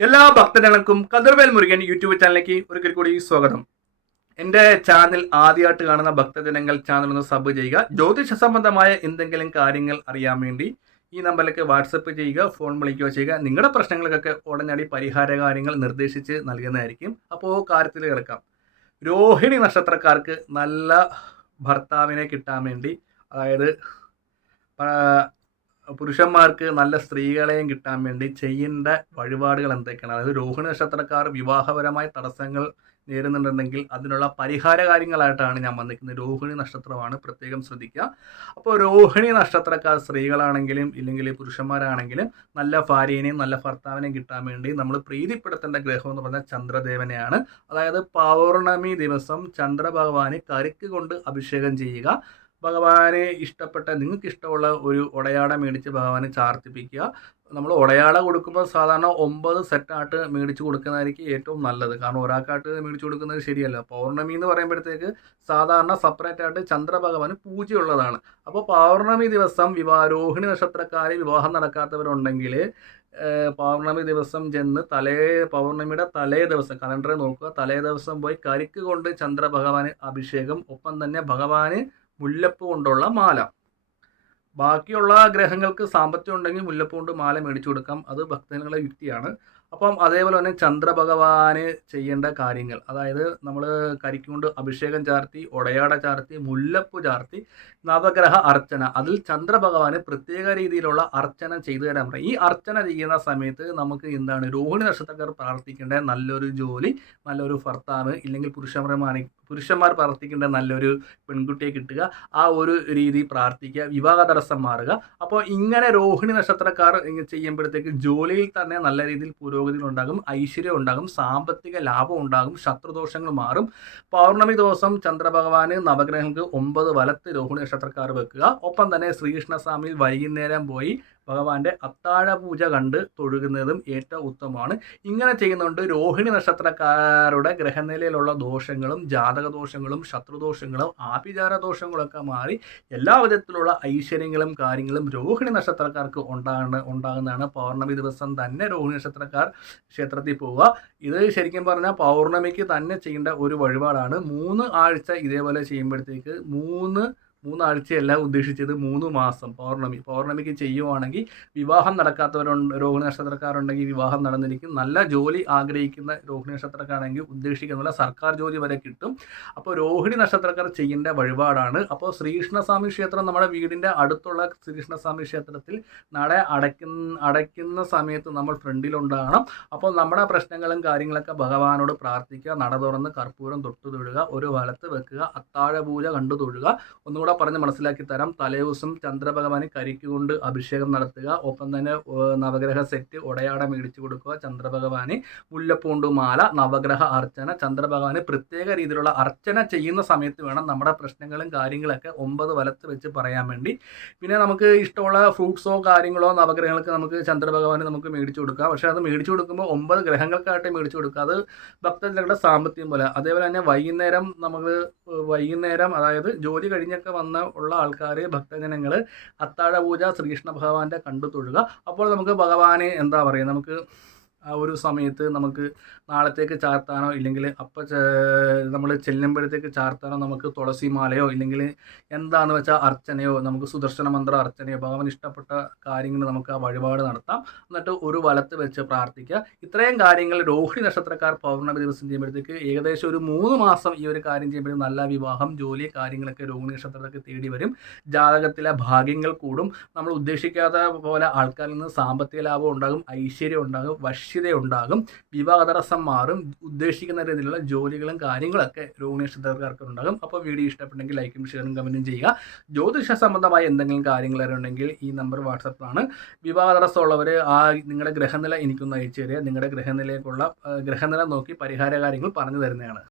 എല്ലാ ഭക്തജനങ്ങൾക്കും കതിർവേൽ മുരുകൻ യൂട്യൂബ് ചാനലിലേക്ക് ഒരിക്കൽ കൂടി സ്വാഗതം. എന്റെ ചാനൽ ആദ്യമായിട്ട് കാണുന്ന ഭക്തജനങ്ങൾ ചാനൽ ഒന്ന് സബ് ചെയ്യുക. ജ്യോതിഷ സംബന്ധമായ എന്തെങ്കിലും കാര്യങ്ങൾ അറിയാൻ വേണ്ടി ഈ നമ്പറിലേക്ക് വാട്സപ്പ് ചെയ്യുക ഫോൺ വിളിക്കുകയോ ചെയ്യുക. നിങ്ങളുടെ പ്രശ്നങ്ങൾക്കൊക്കെ ഉടനടി പരിഹാര കാര്യങ്ങൾ നിർദ്ദേശിച്ച് നൽകുന്നതായിരിക്കും. അപ്പോൾ കാര്യത്തിൽ കിടക്കാം. രോഹിണി നക്ഷത്രക്കാർക്ക് നല്ല ഭർത്താവിനെ കിട്ടാൻ വേണ്ടി അതായത് പുരുഷന്മാർക്ക് നല്ല സ്ത്രീകളെയും കിട്ടാൻ വേണ്ടി ചെയ്യേണ്ട വഴിപാടുകൾ എന്തൊക്കെയാണ്? അതായത് രോഹിണി നക്ഷത്രക്കാർ വിവാഹപരമായ തടസ്സങ്ങൾ നേരിടുന്നുണ്ടെങ്കിൽ അതിനുള്ള പരിഹാര കാര്യങ്ങളായിട്ടാണ് ഞാൻ വന്നിരിക്കുന്നത്. രോഹിണി നക്ഷത്രമാണ് പ്രത്യേകം ശ്രദ്ധിക്കുക. അപ്പോൾ രോഹിണി നക്ഷത്രക്കാർ സ്ത്രീകളാണെങ്കിലും ഇല്ലെങ്കിൽ പുരുഷന്മാരാണെങ്കിലും നല്ല ഭാര്യനെയും നല്ല ഭർത്താവിനെയും കിട്ടാൻ വേണ്ടി നമ്മൾ പ്രീതിപ്പെടുത്തേണ്ട ഗ്രഹം എന്ന് പറഞ്ഞാൽ ചന്ദ്രദേവനെയാണ്. അതായത് പൗർണമി ദിവസം ചന്ദ്രഭഗവാന് കരുക്ക് കൊണ്ട് അഭിഷേകം ചെയ്യുക. ഭഗവാനെ ഇഷ്ടപ്പെട്ട നിങ്ങൾക്ക് ഇഷ്ടമുള്ള ഒരു ഉടയാട മേടിച്ച് ഭഗവാനെ ചാർത്തിപ്പിക്കുക. നമ്മൾ ഉടയാട കൊടുക്കുമ്പോൾ സാധാരണ ഒമ്പത് സെറ്റായിട്ട് മേടിച്ച് കൊടുക്കുന്നതായിരിക്കും ഏറ്റവും നല്ലത്. കാരണം ഒരാൾക്കായിട്ട് മേടിച്ച് കൊടുക്കുന്നത് ശരിയല്ല. പൗർണമി എന്ന് പറയുമ്പോഴത്തേക്ക് സാധാരണ സെപ്പറേറ്റ് ആയിട്ട് ചന്ദ്രഭഗവാന് പൂജയുള്ളതാണ്. അപ്പോൾ പൗർണമി ദിവസം വിവാഹ രോഹിണി നക്ഷത്രക്കാരെ വിവാഹം നടക്കാത്തവരുണ്ടെങ്കിൽ പൗർണമി ദിവസം ചെന്ന് തലേ പൗർണമിയുടെ തലേ ദിവസം കലണ്ടറെ നോക്കുക. തലേ ദിവസം പോയി കരിക്ക് കൊണ്ട് ചന്ദ്രഭഗവാന് അഭിഷേകം. ഒപ്പം തന്നെ ഭഗവാന് മുല്ലപ്പൂ കൊണ്ടുള്ള മാല. ബാക്കിയുള്ള ഗ്രഹങ്ങൾക്ക് സാമ്പത്തികം ഉണ്ടെങ്കിൽ മുല്ലപ്പൂ കൊണ്ട് മാല മേടിച്ചു കൊടുക്കാം. അത് ഭക്തജനങ്ങളുടെ യുക്തിയാണ്. അപ്പം അതേപോലെ തന്നെ ചന്ദ്രഭഗവാന് ചെയ്യേണ്ട കാര്യങ്ങൾ. അതായത് നമ്മൾ കരിക്കൊണ്ട് അഭിഷേകം ചാർത്തി ഒടയാട ചാർത്തി മുല്ലപ്പൂ ചാർത്തി നവഗ്രഹ അർച്ചന. അതിൽ ചന്ദ്രഭഗവാന് പ്രത്യേക രീതിയിലുള്ള അർച്ചന ചെയ്തു തരാൻ പറയും. ഈ അർച്ചന ചെയ്യുന്ന സമയത്ത് നമുക്ക് എന്താണ്? രോഹിണി നക്ഷത്രക്കാർ പ്രാർത്ഥിക്കേണ്ട നല്ലൊരു ജോലി നല്ലൊരു ഭർത്താവ് ഇല്ലെങ്കിൽ പുരുഷന്മാരാണ് പുരുഷന്മാർ പ്രാർത്ഥിക്കേണ്ട നല്ലൊരു പെൺകുട്ടിയെ കിട്ടുക ആ ഒരു രീതി പ്രാർത്ഥിക്കുക വിവാഹ തടസ്സം മാറുക. അപ്പോൾ ഇങ്ങനെ രോഹിണി നക്ഷത്രക്കാർ ചെയ്യുമ്പോഴത്തേക്ക് ജോലിയിൽ തന്നെ നല്ല രീതിയിൽ പുരോഗതി ഉണ്ടാകും ഐശ്വര്യം ഉണ്ടാകും സാമ്പത്തിക ലാഭം ഉണ്ടാകും ശത്രുദോഷങ്ങൾ മാറും. പൗർണമി ദിവസം ചന്ദ്രഭഗവാന് നവഗ്രഹങ്ങൾക്ക് ഒമ്പത് വലത്ത് രോഹിണി നക്ഷത്രക്കാർ വെക്കുക. ഒപ്പം തന്നെ ശ്രീകൃഷ്ണസ്വാമി വൈകുന്നേരം പോയി ഭഗവാന്റെ അത്താഴ പൂജ കണ്ട് തൊഴുകുന്നതും ഏറ്റവും ഉത്തമമാണ്. ഇങ്ങനെ ചെയ്യുന്നുണ്ട്. രോഹിണി നക്ഷത്രക്കാരുടെ ഗ്രഹനിലയിലുള്ള ദോഷങ്ങളും ജാതക ദോഷങ്ങളും ശത്രുദോഷങ്ങളും ആഭിചാര ദോഷങ്ങളൊക്കെ മാറി എല്ലാ വിധത്തിലുള്ള ഐശ്വര്യങ്ങളും കാര്യങ്ങളും രോഹിണി നക്ഷത്രക്കാർക്ക് ഉണ്ടാകുന്ന ഉണ്ടാകുന്നതാണ്. പൗർണമി ദിവസം തന്നെ രോഹിണി നക്ഷത്രക്കാർ ക്ഷേത്രത്തിൽ പോവുക. ഇത് ശരിക്കും പറഞ്ഞാൽ പൗർണമിക്ക് തന്നെ ചെയ്യേണ്ട ഒരു വഴിപാടാണ്. മൂന്ന് ആഴ്ച ഇതേപോലെ ചെയ്യുമ്പോഴത്തേക്ക് മൂന്ന് മൂന്നാഴ്ചയല്ല ഉദ്ദേശിച്ചത് മൂന്ന് മാസം പൗർണമി. പൗർണമിക്ക് ചെയ്യുവാണെങ്കിൽ വിവാഹം നടക്കാത്തവരുണ്ട് രോഹിണി നക്ഷത്രക്കാരുണ്ടെങ്കിൽ വിവാഹം നടന്നിരിക്കും. നല്ല ജോലി ആഗ്രഹിക്കുന്ന രോഹിണി നക്ഷത്രക്കാരാണെങ്കിൽ ഉദ്ദേശിക്കുന്നുള്ള സർക്കാർ ജോലി വരെ കിട്ടും. അപ്പോൾ രോഹിണി നക്ഷത്രക്കാർ ചെയ്യേണ്ട വഴിപാടാണ്. അപ്പോൾ ശ്രീകൃഷ്ണസ്വാമി ക്ഷേത്രം നമ്മുടെ വീടിന്റെ അടുത്തുള്ള ശ്രീകൃഷ്ണസ്വാമി ക്ഷേത്രത്തിൽ നട അടയ്ക്കുന്ന അടയ്ക്കുന്ന സമയത്ത് നമ്മൾ ഫ്രണ്ടിലുണ്ടാകണം. അപ്പോൾ നമ്മുടെ പ്രശ്നങ്ങളും കാര്യങ്ങളൊക്കെ ഭഗവാനോട് പ്രാർത്ഥിക്കുക. നട തുറന്ന് കർപ്പൂരം തൊട്ടു തൊഴുക. ഒരു വലത്ത് വെക്കുക. അത്താഴ പൂജ കണ്ടു തൊഴുക. ഒന്നുകൂടെ പറഞ്ഞ് മനസ്സിലാക്കി തരാം. തലേദിവസം ചന്ദ്രഭഗവാന് കരിക്കുകൊണ്ട് അഭിഷേകം നടത്തുക. ഒപ്പം തന്നെ നവഗ്രഹ സെറ്റ് ഉടയാട മേടിച്ചു കൊടുക്കുക. ചന്ദ്രഭഗവാന് മുല്ലപ്പൂണ്ട് മാല നവഗ്രഹ അർച്ചന. ചന്ദ്രഭഗവാന് പ്രത്യേക രീതിയിലുള്ള അർച്ചന ചെയ്യുന്ന സമയത്ത് വേണം നമ്മുടെ പ്രശ്നങ്ങളും കാര്യങ്ങളൊക്കെ ഒമ്പത് വലത്ത് വെച്ച് പറയാൻ വേണ്ടി. പിന്നെ നമുക്ക് ഇഷ്ടമുള്ള ഫ്രൂട്ട്സോ കാര്യങ്ങളോ നവഗ്രഹങ്ങൾക്ക് നമുക്ക് ചന്ദ്രഭഗവാന് നമുക്ക് മേടിച്ചു കൊടുക്കുക പക്ഷേ അത് മേടിച്ചു കൊടുക്കുമ്പോൾ ഒമ്പത് ഗ്രഹങ്ങൾക്കായിട്ട് മേടിച്ചു കൊടുക്കുക. അത് ഭക്തജനങ്ങളുടെ സാമ്പത്തികം പോലെ. അതേപോലെ തന്നെ വൈകുന്നേരം നമുക്ക് വൈകുന്നേരം അതായത് ജോലി കഴിഞ്ഞൊക്കെ വന്ന ഉള്ള ആൾക്കാർ ഭക്തജനങ്ങൾ അത്താഴ പൂജ ശ്രീകൃഷ്ണ ഭഗവാന്റെ കണ്ടു തൊഴുക. അപ്പോൾ നമുക്ക് ഭഗവാനെ എന്താ പറയുക? നമുക്ക് ആ ഒരു സമയത്ത് നമുക്ക് നാളത്തേക്ക് ചാർത്താനോ ഇല്ലെങ്കിൽ അപ്പം നമ്മൾ ചെല്ലുമ്പോഴത്തേക്ക് ചാർത്താനോ നമുക്ക് തുളസി മാലയോ ഇല്ലെങ്കിൽ എന്താണെന്ന് വെച്ചാൽ അർച്ചനയോ നമുക്ക് സുദർശന മന്ത്ര അർച്ചനയോ ഭഗവാൻ ഇഷ്ടപ്പെട്ട കാര്യങ്ങൾ നമുക്ക് ആ വഴിപാട് നടത്താം. എന്നിട്ട് ഒരു വലത്ത് വെച്ച് പ്രാർത്ഥിക്കുക. ഇത്രയും കാര്യങ്ങൾ രോഹിണി നക്ഷത്രക്കാർ പൗർണമി ദിവസം ചെയ്യുമ്പോഴത്തേക്ക് ഏകദേശം ഒരു മൂന്ന് മാസം ഈ ഒരു കാര്യം ചെയ്യുമ്പോഴത്തേക്ക് നല്ല വിവാഹം ജോലി കാര്യങ്ങളൊക്കെ രോഹിണി നക്ഷത്രത്തിലൊക്കെ തേടി വരും. ജാതകത്തിലെ ഭാഗ്യങ്ങൾ കൂടും. നമ്മൾ ഉദ്ദേശിക്കാത്ത പോലെ ആൾക്കാരിൽ നിന്ന് സാമ്പത്തിക ലാഭം ഉണ്ടാകും ഐശ്വര്യം ഉണ്ടാകും വശ്യത ഉണ്ടാകും വിവാഹ തടസ്സം മാറും. ഉദ്ദേശിക്കുന്ന രീതിയിലുള്ള ജോലികളും കാര്യങ്ങളൊക്കെ രോഹിണി ഉണ്ടാകും അപ്പോൾ വീഡിയോ ഇഷ്ടപ്പെട്ടെങ്കിൽ ലൈക്കും ഷെയറും കമന്റും ചെയ്യുക. ജ്യോതിഷ സംബന്ധമായ എന്തെങ്കിലും കാര്യങ്ങൾ ഉണ്ടെങ്കിൽ ഈ നമ്പർ വാട്സപ്പിലാണ്. വിവാഹ തടസ്സമുള്ളവർ ആ നിങ്ങളുടെ ഗ്രഹനില എനിക്കൊന്ന് അയച്ചു തരിക. നിങ്ങളുടെ ഗ്രഹനിലയ്ക്കുള്ള ഗ്രഹനില നോക്കി പരിഹാര കാര്യങ്ങൾ പറഞ്ഞു തരുന്നതാണ്.